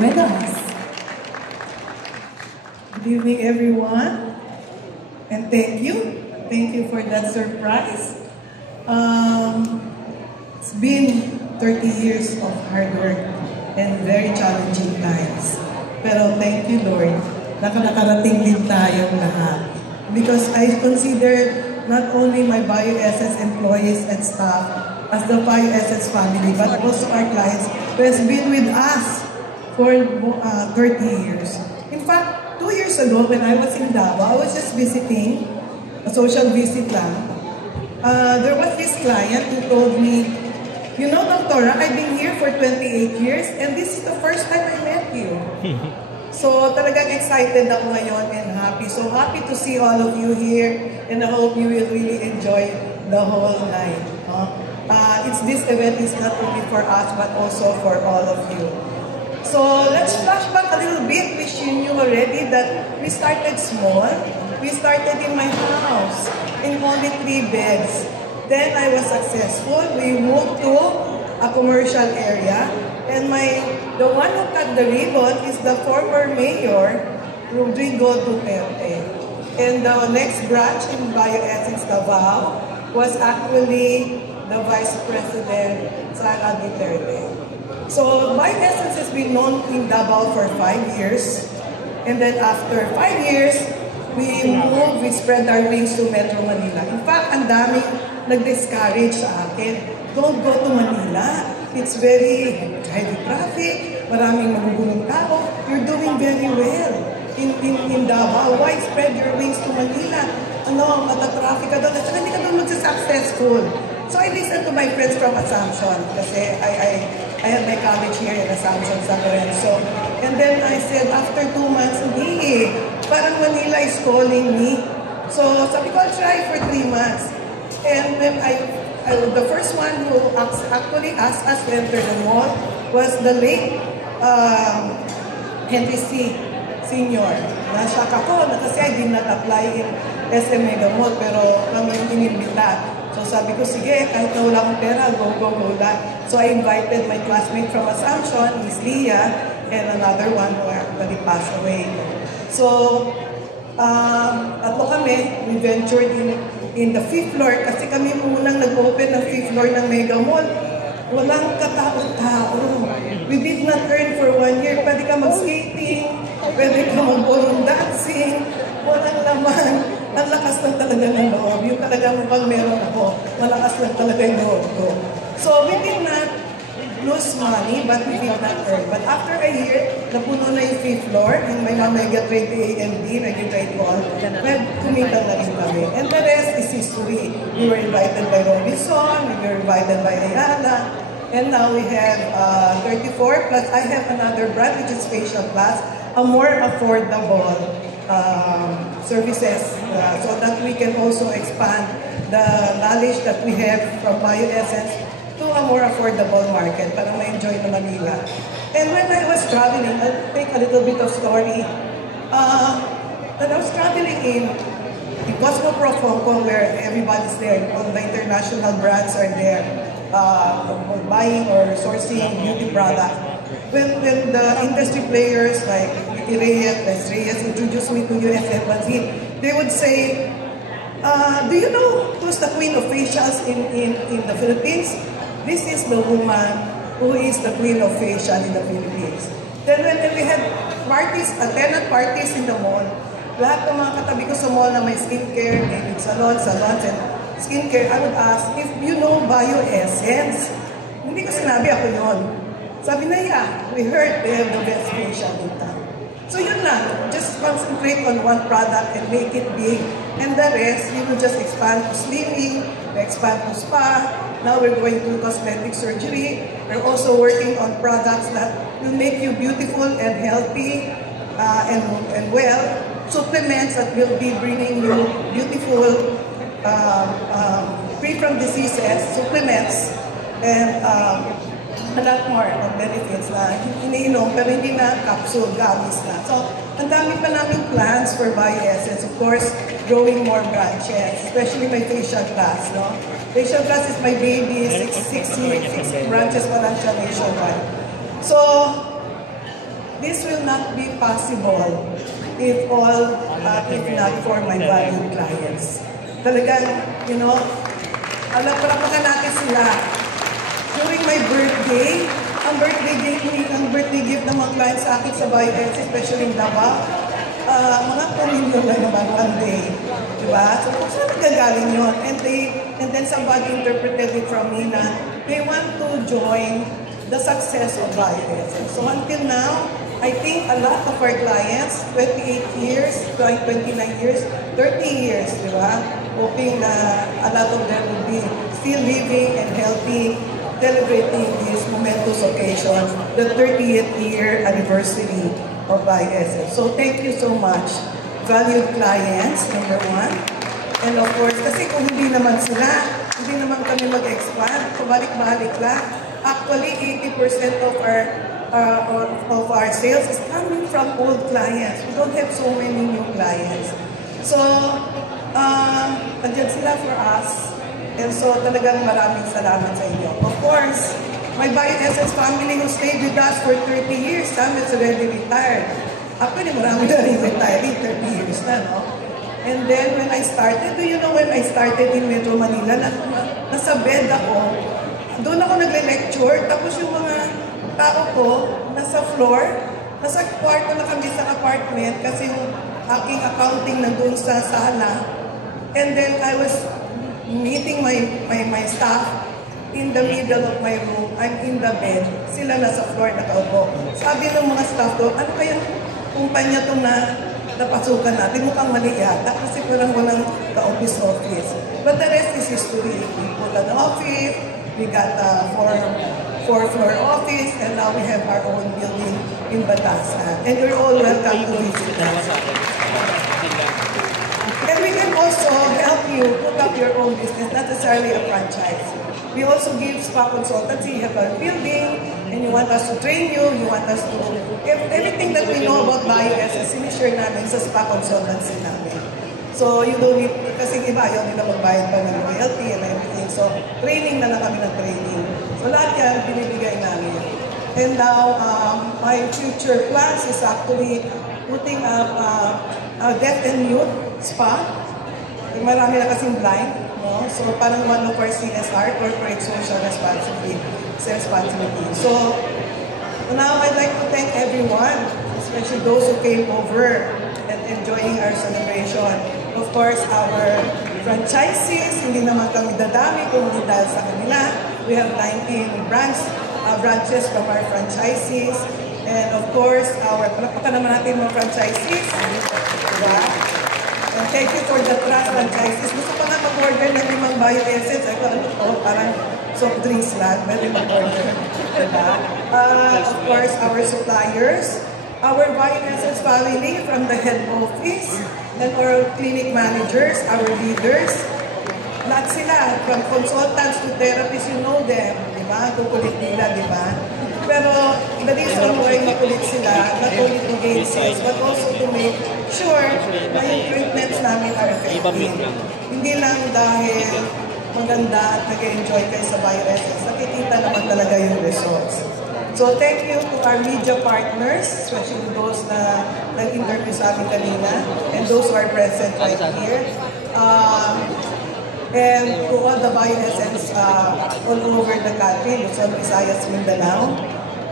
with us. Good evening, everyone. And thank you. Thank you for that surprise. It's been 30 years of hard work and very challenging times. Pero thank you, Lord, nakarating din tayong lahat. Because I consider not only my BioEssence employees and staff as the BioEssence family, but also our clients who has been with us for 30 years. In fact, 2 years ago when I was in Davao, I was just visiting, a social visit lang. There was this client who told me, you know, Doctora, I've been here for 28 years and this is the first time I met you. So talagang excited ako ngayon and happy. So happy to see all of you here and I hope you will really enjoy the whole night. This event is not only for us but also for all of you. So let's flash back a little bit. You knew already that we started small. We started in my house in only 3 beds. Then I was successful. We moved to a commercial area. And the one who cut the ribbon is the former mayor, Rodrigo Duterte. And the next branch in BioEssence Davao was actually the Vice President, Sara Duterte. So BioEssence has been known in Davao for 5 years. And then after 5 years, we spread our wings to Metro Manila. In fact, ang daming nag-discourage sa akin. Don't go to Manila. It's very heavy traffic, maraming magugulong tao. You're doing very well in Davao. Why spread your wings to Manila? Mata-traffic ka doon. At saka hindi ka doon mag-successful. So I listened to my friends from Assumption kasi I had my college here in Assumption, San Lorenzo. And then I said, after 2 months, hindi parang Manila is calling me. So sabi ko, I'll try for 3 months. And when the first one who actually asked us to enter the mall was the late Henry C. Sr. Na-shock ako kasi I did not apply in SM Mega Mall pero kami yung inimbita. So sabi ko, sige, kahit na wala akong pera, go lang. So I invited my classmate from Assumption, Miss Leah, and another one who actually passed away. So, tatlo kami, we ventured in the 5th floor kasi kami unang nag-open ng 5th floor ng Mega Mall. Walang katao-tao. We did not earn for 1 year. Pwede ka mag-skating, pwede ka mag-ballroom dancing, walang laman. Ang lakas lang talaga ng loob. Yung talagang mukhang meron ako, malakas lang talaga yung loob ko. So we did not lose money, but we did not earn. But after a year, napuno na yung 5th floor, yung may mga mega trade AMD, mega trade mall, kumita na rin kami. And the rest is history. We were invited by Robinson, we were invited by Ayala, and now we have 34, plus I have another brand, which is Facial Plus, a more affordable services, so that we can also expand the knowledge that we have from BioEssence to a more affordable market para ma-enjoy na Manila. And when I was traveling, I'll take a little bit of story. When I was traveling in Cosmopro Hong Kong, where everybody's there, all the international brands are there, buying or sourcing beauty products. When the industry players like Les Reyes introduced me to USF Manzin, they would say, do you know who's the queen of facials in the Philippines? This is the woman who is the queen of facial in the Philippines. Then when we had parties, attendant parties in the mall, lahat ng mga katabi ko sa mall na may skincare, David salons and skincare, I would ask, if you know BioEssence, hindi ko sinabi ako yun. Sabi na, yeah, we heard they have the best facial in town. So yun lang, just concentrate on one product and make it big. And the rest, you will just expand to slimming, expand to spa. Now we're going to cosmetic surgery. We're also working on products that will make you beautiful and healthy and well. Supplements that will be bringing you beautiful, free from diseases, supplements, and a lot more of benefits na iniinom pero hindi na capsule, gummies na. So, ang dami pa namin plans for BioEssence. Of course, growing more branches, especially my facial class, no? Facial class is my baby, 6 branches pa lang siya nationwide. So, this will not be possible if not for my valued clients. Talagang, palapakan natin sila. During my birthday, ang birthday gift ng mga clients sa akin sa BioS, especially in Davao, mga 2 million lang naman one day. Diba? So, saan nagagaling yun? And then somebody interpreted it from me na they want to join the success of BioS. So until now, I think a lot of our clients, 28 years, 29 years, 30 years, di ba? Hoping na a lot of them will be still living and healthy, celebrating this momentous occasion, the 30th year anniversary of BioS. So thank you so much, valued clients, number one. And of course, kasi kung hindi naman kami mag-expand, pabalik-balik lang. Actually, 80% of our sales is coming from old clients. We don't have so many new clients. So, andyan sila for us. And so, talagang maraming salamat sa inyo. Of course, my BioS family who stayed with us for 30 years, some is already retired. Actually, marami na rin retiring, 30 years na, no? And then, when I started, do you know when I started in Metro Manila, nasa bed ako, doon ako nagle-lecture, tapos yung mga tao ko, nasa floor, nasa kwarto na kami sa apartment, kasi yung aking accounting nandun sa sala. And then, I was meeting my staff in the middle of my room. I'm in the bed. Sila nasa floor, nakaupo. Sabi ng mga staff ko, ano kayang kumpanya to na napasukan natin? Mukhang mali yata kasi parang walang ka-office. But the rest is history. We put an office, we got a four-floor office, and now we have our own building in Batasan. And you're all welcome to visit us. And we can also help you put up your own business, not necessarily a franchise. We also give spa consultancy. You have a building, and you want us to train you, you want us to... Everything that we know about BioS, sinishare namin sa spa consultancy namin. So, you don't need... Kasi iba, ayaw nila magbayad pa ng royalty and everything. So, training na lang kami ng training. So, lahat yan, binibigay namin. And now, my future plans is actually putting up a deaf and mute spa. Marami na kasing blind. No? So, parang one of our CSR, Corporate Social Responsibility. So, now I'd like to thank everyone, especially those who came over and enjoying our celebration. Of course, our franchisees, hindi naman kami dadami kung hindi dahil sa kanila. We have 19 branches from our franchisees. And of course, palakpakan naman natin mga franchisees. Diba? And thank you for the trust, franchisees. Gusto ko na mag-order ng 5 BioS. Parang soft drinks lang. Pwede mag-order. Diba? Of course, our suppliers, our BioS family from the head office, and our clinic managers, our leaders. Lahat sila, from consultants to therapists, you know them. Diba? Kukulit nila, diba? Pero the reason why makulit sila, not only to gain sales, but also to make sure na yung treatments namin are effective. Hindi lang dahil maganda at nag-enjoy kayo sa BioS, nakikita naman talaga yung results. So thank you to our media partners, especially those na nag-interview sa amin kanina, and those who are present right here. And to all the BioSNs all over the country, Luzon, Visayas, Mindanao.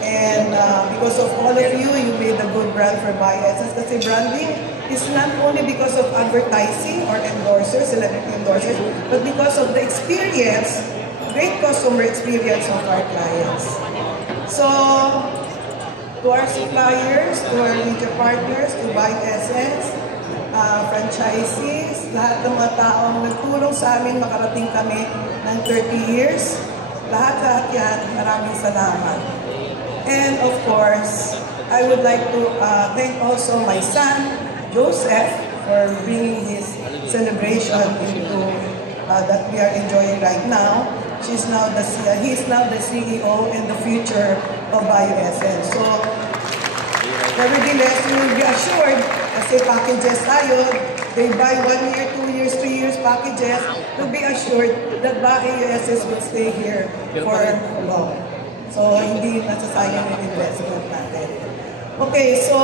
And because of all of you, you made a good brand for BioSNs. Kasi branding is not only because of advertising or endorsers, celebrity endorsers, but because of the experience, great customer experience of our clients. So, to our suppliers, to our media partners, to BioSNs, franchisees, lahat ng mga taong nagtulong sa amin, makarating kami ng 30 years. Lahat-lahat yan, maraming salamat. And of course, I would like to thank also my son, Joseph, for bringing his celebration into that we are enjoying right now. He's now the CEO and the future of BioSN. So, nevertheless, you will be assured, kasi packages tayo, they buy 1 year, 2 years, 3 years packages, to be assured that BioSN will stay here for long. So, hindi nasasayang yung investment natin. Okay, so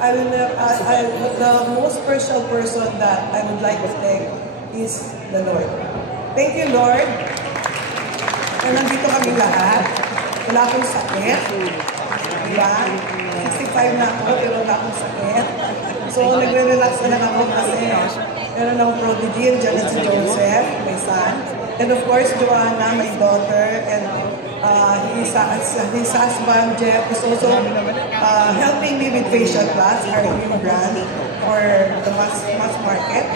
the most special person that I would like to thank is the Lord. Thank you, Lord. Na nandito kami lahat. Wala akong sakit. Diba? 65 na ako, pero wala akong sakit. So, nagre-relax na lang ako kasi meron akong prodigy, dyan si Joseph, my son. And of course, Joanna, my daughter, and his husband, Jeff, is also helping me with facial class, our new brand for the mass market.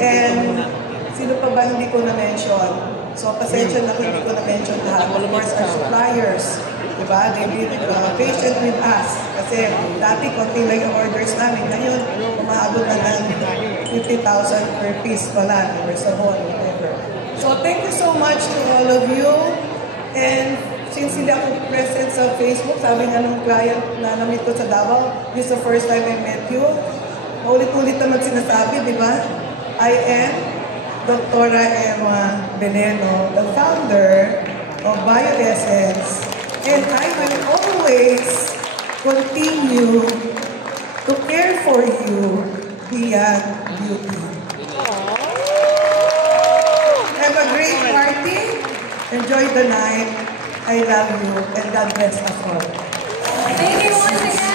And sino pa ba hindi ko na-mention? So, pasensya na hindi ko na-mention lahat. Of course, our suppliers, diba? They be patient with us. Kasi dati, konti lang yung orders namin. Ngayon, umaabot na ng 50,000 per piece pala, or sabon, whatever. So, thank you so much to all of you. And since hindi ako present sa Facebook, sabi nga ng client na na-meet ko sa Davao, this is the first time I met you. Ulit-ulit naman sinasabi, di ba? I am Dr. Emma Veneno, the founder of BioEssence, and I will always continue to care for you beyond beauty. Have a great party. Enjoy the night. I love you, and God bless us all. Thank you once again.